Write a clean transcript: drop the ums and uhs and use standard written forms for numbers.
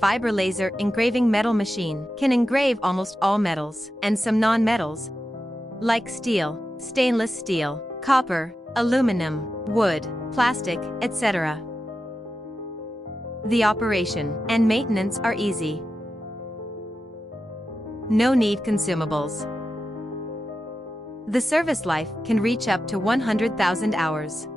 fiber laser engraving metal machine can engrave almost all metals and some non-metals, like steel, stainless steel, copper, aluminum, wood, plastic, etc. The operation and maintenance are easy. No need consumables. The service life can reach up to 100,000 hours.